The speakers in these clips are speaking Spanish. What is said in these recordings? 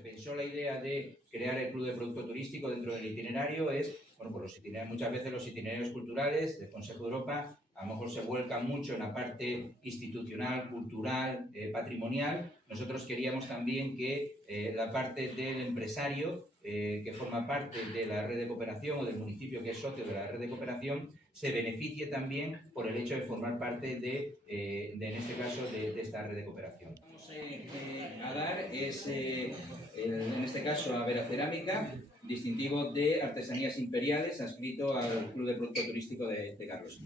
se pensó la idea de crear el Club de Producto Turístico dentro del itinerario es, bueno, pues los itinerarios, muchas veces los itinerarios culturales del Consejo de Europa a lo mejor se vuelcan mucho en la parte institucional, cultural, patrimonial. Nosotros queríamos también que la parte del empresario, que forma parte de la red de cooperación o del municipio que es socio de la red de cooperación, se beneficie también por el hecho de formar parte en este caso, de esta red de cooperación. Vamos a dar es, en este caso, a Vera Cerámica, distintivo de artesanías imperiales, adscrito al Club de Producto Turístico de Carlos.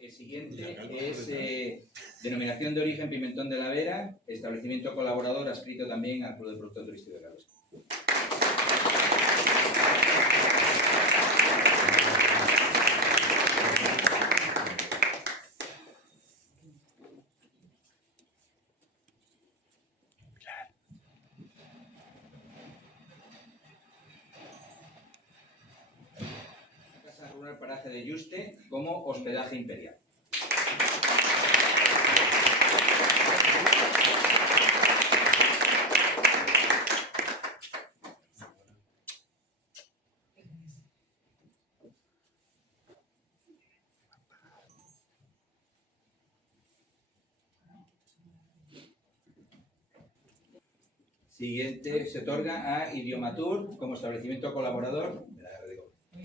El siguiente es denominación de origen Pimentón de la Vera, establecimiento colaborador adscrito también al Club de Producto Turístico de Carlos. Casa Rural Paraje de Yuste como hospedaje imperial. Siguiente se otorga a Idiomatur como establecimiento colaborador de la red de cooperación.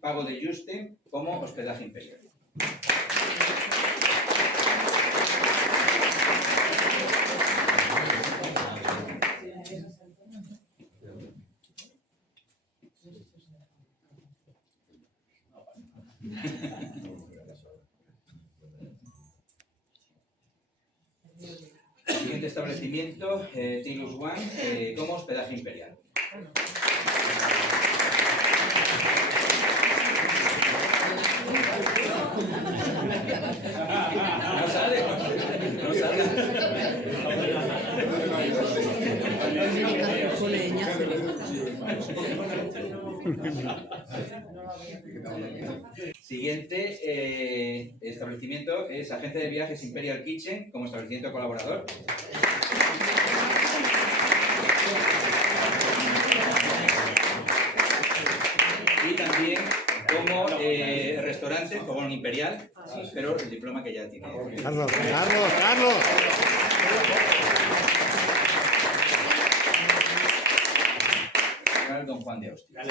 Pago de Yuste como hospedaje imperial. Siguiente establecimiento, Tilus One, como hospedaje imperial. No sale, no sale. Siguiente establecimiento es Agencia de Viajes Imperial Kitchen como establecimiento colaborador. Y también como restaurante, como un imperial, pero el diploma que ya tiene. Carlos. Don Juan de Austria.